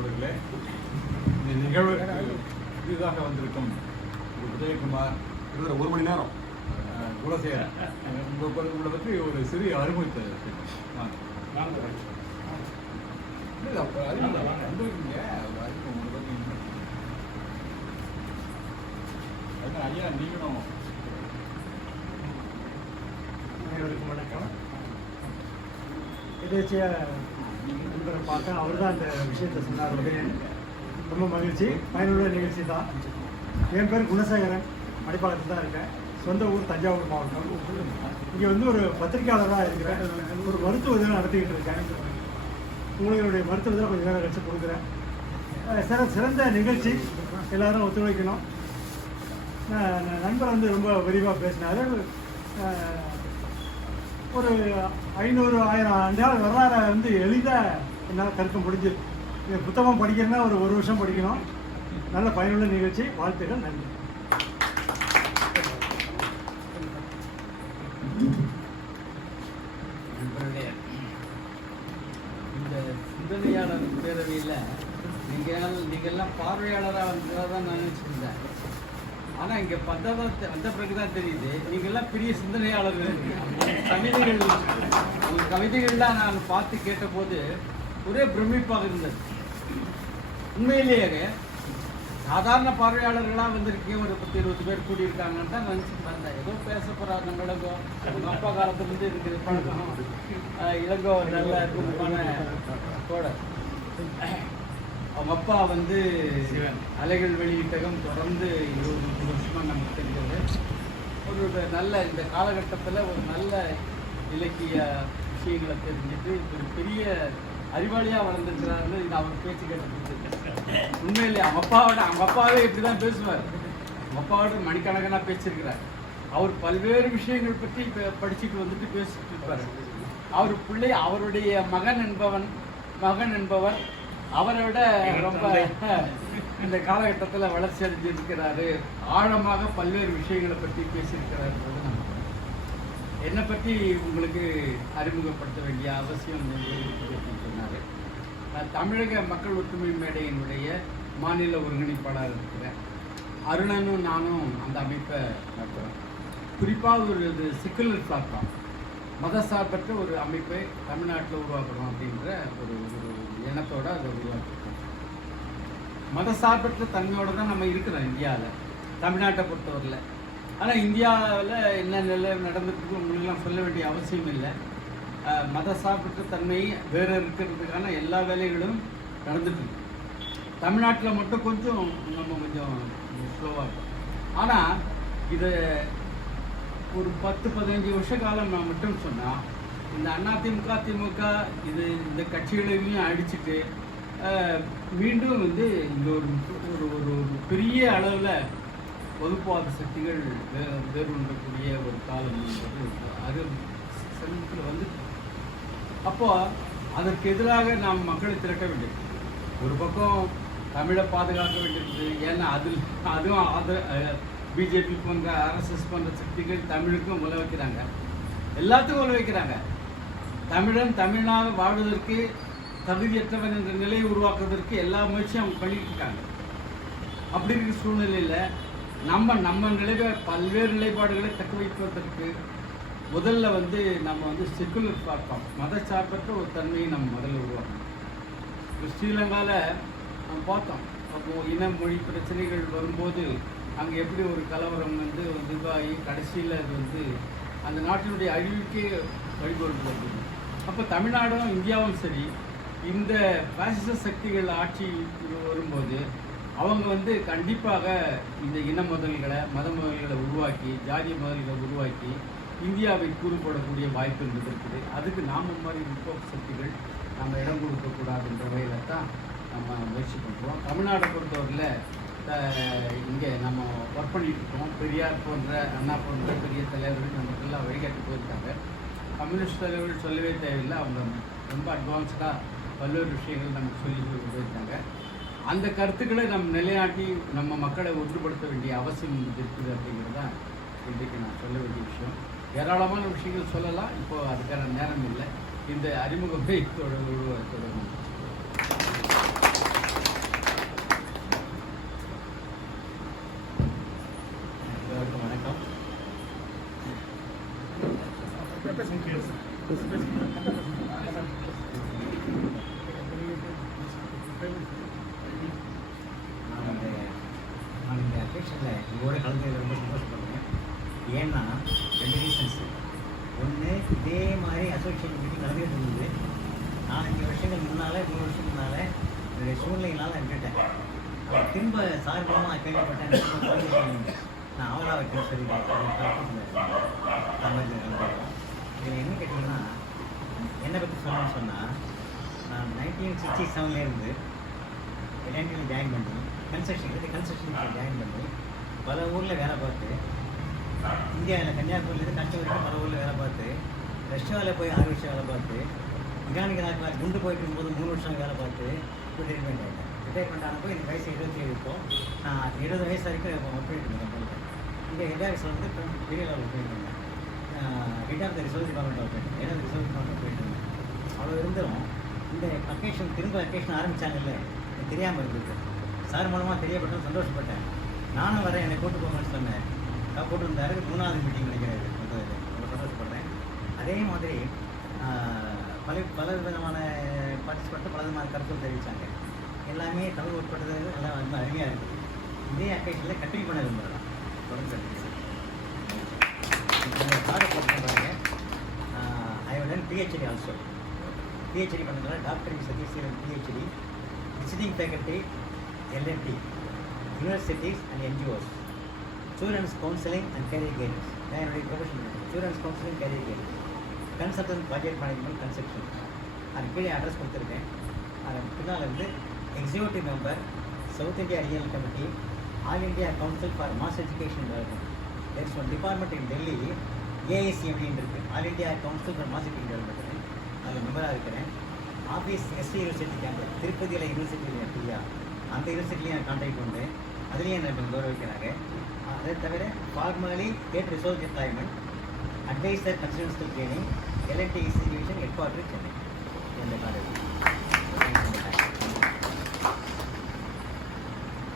தோழர்களே, இந்த நிகழ்வுக்கு புதிதாக வந்திருக்கும் உதயகுமார் ஒரு மணி நேரம் குலசேகரன் உங்களை பற்றி ஒரு சிறிய அறிமுகத்தை ஐயா நீங்களும். அனைவருக்கும் வணக்கம். எதேச்சியாக நண்பரை பார்த்தேன், அவர் தான் அந்த விஷயத்தை சொன்னார். ரொம்ப மகிழ்ச்சி, பயனுள்ள நிகழ்ச்சி தான். என் பேர் குணசேகரன், அடிப்பாளத்தில் தான் இருக்கேன். சொந்த ஊர் தஞ்சாவூர் மாவட்டம். இங்கே வந்து ஒரு பத்திரிகையாளராக இருக்கிறேன். ஒரு மருத்துவ இதில் நடத்திக்கிட்டு இருக்கேன். உங்களுடைய மருத்துவ இதில் கொஞ்சம் நேரம் கழிச்சு கொடுக்குறேன். சிறந்த நிகழ்ச்சி, எல்லோரும் ஒத்துழைக்கணும். நண்பர் வந்து ரொம்ப விரிவாக பேசினார். ஒரு 500-1000 ஆண்டுகள் வரலாறை வந்து எளிதாக என்னால் கற்க முடிஞ்சது. புத்தகம் படிக்கிறதுனா ஒரு வருஷம் படிக்கணும். நல்ல பயனுள்ள நிகழ்ச்சி, வாழ்த்துக்கள், நன்றி. இந்த சிந்தனையாளர் பேரவையில் நீங்கள்லாம் பார்வையாளராக வந்ததாக தான் நான் நினச்சிருந்தேன். ஆனால் இங்கே வந்த பிறகு தான் தெரியுது நீங்கள்லாம் பெரிய சிந்தனையாளர்கள். கவிதைகள்லாம் நான் பார்த்து கேட்டபோது ஒரே பிரமிப்பாக இருந்தது. உண்மையிலேயே சாதாரண பார்வையாளர்களாக வந்திருக்கீங்க, ஒரு 10-20 பேர் கூடியிருக்காங்கன்னு தான் நினச்சிட்டு வந்தேன். ஏதோ பேச போகிறார் நம்ம இளங்கோ, நம்ம அப்பா காலத்துலேருந்து இருக்கிற பழக்கம். இளங்கோ நல்ல குடும்பமான தோழர். அவங்க அப்பா வந்து அலைகள் வெளியீட்டகம் தொடர்ந்து 20 வருஷமாக நமக்கு தெரிஞ்சது. ஒரு நல்ல இந்த காலகட்டத்தில் ஒரு நல்ல இலக்கிய விஷயங்களை தெரிஞ்சுட்டு ஒரு பெரிய அறிவாளியாக வளர்ந்துருக்கிறாருன்னு இது அவர் பேச்சு கேட்டு உண்மையிலே அவங்க அப்பாவே இப்படி தான் பேசுவார். அவங்க அப்பாவோட மணிக்கணக்கனாக பேசியிருக்கிறார். அவர் பல்வேறு விஷயங்கள் பற்றி படிச்சுட்டு வந்துட்டு பேசிட்டு இருப்பார். அவர் பிள்ளை அவருடைய மகன் என்பவர் அவரை விட ரொம்ப இந்த காலகட்டத்தில் வளர்ச்சி அடைஞ்சிருக்கிறாரு. ஆழமாக பல்வேறு விஷயங்களை பற்றி பேசியிருக்கிறாருன்றது நமக்கு. என்னை பற்றி உங்களுக்கு அறிமுகப்படுத்த வேண்டிய அவசியம் சொன்னார். நான் தமிழக மக்கள் ஒற்றுமை மேடையினுடைய மாநில ஒருங்கிணைப்பாளர் இருக்கிறேன். அருணனும் நானும் அந்த அமைப்பை நடத்துகிறோம். குறிப்பாக ஒரு செக்குலர் பிளாட்ஃபார்ம், மதசார்பற்ற ஒரு அமைப்பை தமிழ்நாட்டில் உருவாக்கணும் அப்படின்ற ஒரு எண்ணத்தோடு அதை உருவாக்கிருக்கோம். மதசார்பற்ற தன்மையோடு தான் நம்ம இருக்கிறோம் இந்தியாவில், தமிழ்நாட்டை பொறுத்தவரையில். ஆனால் இந்தியாவில் என்ன நிலை நடந்துட்டு உங்களுக்கெல்லாம் சொல்ல வேண்டிய அவசியம் இல்லை. மதசார்பற்ற தன்மை வேறு இருக்கிறதுக்கான எல்லா வேலைகளும் நடந்துட்டு இருக்கு. தமிழ்நாட்டில் மட்டும் கொஞ்சம் ஸ்லோவாக இருக்கும். ஆனால் இதை ஒரு 10-15 வருஷ காலம் நான் மட்டும் சொன்னால் இந்த அதிமுக இந்த கட்சிகளையும் அடிச்சுட்டு மீண்டும் வந்து இந்த ஒரு பெரிய அளவில் வகுப்புவாத சக்திகள் வேறுபடக்கூடிய ஒரு காலம் அது சமீபத்தில் வந்து அப்போது அதற்கு எதிராக நாம் மக்களை திரட்ட வேண்டியது. ஒரு பக்கம் தமிழை பாதுகாக்க வேண்டியது. ஏன்னா அதுவும் பிஜேபி போன்ற RSS போன்ற சக்திகள் தமிழுக்கும் உல வைக்கிறாங்க, எல்லாத்துக்கும் உல வைக்கிறாங்க. தமிழனாக வாழ்வதற்கு தகுதியற்றவன் என்ற நிலையை உருவாக்குவதற்கு எல்லா முயற்சியும் அவங்க பண்ணிட்டு இருக்காங்க. அப்படி இருக்கிற சூழ்நிலையில் நம்ம பல்வேறு நிலைப்பாடுகளை தக்க வைப்பதற்கு முதல்ல வந்து நம்ம வந்து செக்குலர் பிளாட்ஃபார்ம், மதச்சார்பற்ற ஒரு தன்மையை நம்ம முதல்ல உருவாக்கணும். ஸ்ரீலங்காவில் நம்ம பார்த்தோம், அப்போது இன மொழி பிரச்சனைகள் வரும்போது அங்கே எப்படி ஒரு கலவரம் வந்து உருவாகி கடைசியில் அது வந்து அந்த நாட்டினுடைய அழிவுக்கே வழிகோல். அப்போ தமிழ்நாடும் இந்தியாவும் சரி, இந்த பாசிச சக்திகள் ஆட்சி வரும்போது அவங்க வந்து கண்டிப்பாக இந்த இன முதல்களை மத முதல்களை உருவாக்கி ஜாதிய முதல்களை உருவாக்கி இந்தியாவை கூறுபடக்கூடிய வாய்ப்பு இருக்குது. அதுக்கு நாம் மாதிரி முற்போக்கு சக்திகள் நம்ம இடம் கொடுக்கக்கூடாதுன்ற வகையில் தான் நம்ம முயற்சி பண்ணுறோம். தமிழ்நாட்டை பொறுத்தவரையில் இங்கே நம்ம ஒர்க் பண்ணிகிட்டு இருக்கோம். பெரியார் போன்ற அண்ணா போன்ற பெரிய தலைவர்கள் நமக்கெல்லாம் வழிகாட்டி போயிருக்காங்க. கம்யூனிஸ்ட் தலைவர்கள் சொல்லவே தேவையில்லை, அவங்க ரொம்ப அட்வான்ஸ்டாக பல்வேறு விஷயங்கள் நமக்கு சொல்லி போயிருக்காங்க. அந்த கருத்துக்களை நம்ம நிலைநாட்டி நம்ம மக்களை ஒன்றுபடுத்த வேண்டிய அவசியம் இருக்குது அப்படிங்கிறது தான் இன்றைக்கு நான் சொல்ல வேண்டிய விஷயம். ஏராளமான விஷயங்கள் சொல்லலாம், இப்போது அதுக்கான நேரம் இல்லை. இந்த அறிமுகத்தை தொடரும். முன்னால் 3 வருஷம் முன்னால் என்னுடைய சூழ்நிலையினால் நான் விட்டுட்டேன். திரும்ப சார் மூலமாக கேள்விப்பட்டேன். நான் அவளாக வைக்கணும் சரி இதில் என்ன கேட்டிங்கன்னா என்னை பற்றி சொல்லணும்னு சொன்னால் நான் 1967 எல்என்டியில் ஜாயின் பண்ணி கன்ஸ்ட்ரக்ஷன் ஜாயின் பண்ணி பல ஊரில் வேலை பார்த்து இந்தியாவில் கன்னியாகுமரியிலேருந்து கஷ்டம் வரைக்கும் பல ஊரில் வேலை பார்த்து ரஷ்யாவில் போய் 6 வருஷம் வேலை பார்த்து மெக்கானிக்கல் குண்டு போயிட்டு இருக்கும்போது 3 வருஷம் வேலை பார்த்து இப்போ ரிட்டைர்மெண்ட் ஆகிட்டேன். ரிட்டைர்மெண்ட் ஆனப்போ எனக்கு வயசு 27 இப்போ நான் 20 வயசு வரைக்கும் ஒர்க் பண்ணிட்டு இருந்தேன் கம்பெனியில். இங்கே ஹெட்ஆஃபீஸில் வந்து பெரிய லெவல் ஒர்க் பண்ணிட்டு இருந்தேன். Head of the reserve department work பண்ணிட்டு ஹெட் ஆஃப் ரிசர்வ் டிபார்ட்மெண்ட் போயிட்டு இருந்தேன். அவ்வளோ இருந்தும் இந்த திரும்ப அக்கேஷன் ஆரம்பித்தாங்கல்ல எனக்கு தெரியாமல் இருந்தது. சார் மூலமாக தெரியப்பட்டோம், சந்தோஷப்பட்டேன். நானும் வரேன், என்னை கூட்டு போங்கன்னு சொன்னேன். கூட்டு வந்தாரு. 3வது மீட்டிங் நினைக்கிறாரு வந்தது. ரொம்ப சந்தோஷப்படுறேன். அதே மாதிரி பல விதமான பார்ட்டிசிபேட் பல விதமான கருத்துக்கள் தெரிவித்தாங்க. எல்லாமே தமிழ் உட்பட்டது எல்லாம் ரொம்ப அருமையாக இருக்குது. இதே அக்கேஷனில் கண்டினியூ பண்ண விரும்புகிறேன். தொடர்ந்து பாருங்க. ஐ பிஹெச்டி ஆல்சோ பிஹெச்டி பண்ணதுனால doctor Satheeswaran PhD visiting faculty L and T universities and NGOs students counselling and career guidance. நான் என்னுடைய profession students counselling career guidance consultant project management construction. அது கீழே அட்ரஸ் கொடுத்துருக்கேன். அது பின்னால் வந்து executive member south India regional committee all India council for mass education development. There's one department in Delhi AIC அப்படின்னு இருக்குது. All India council for mass education development. அதில் மெம்பராக இருக்கிறேன். ஆஃபீஸ் எஸ்டி யூனிவர்சிட்டி கேம்பஸ் திருப்பதியில் யூனிவர்சிட்டியில் ஃப்ரீயா அந்த யூனிவர்சிட்டிலையும் நான் கான்டாக்ட் உண்டு. அதுலேயும் என்னை கௌரவிக்கிறாங்க. அதை தவிர formally state resource employment adviser consultancy training L and T institution head quarter Chennai. இந்த காலேஜ்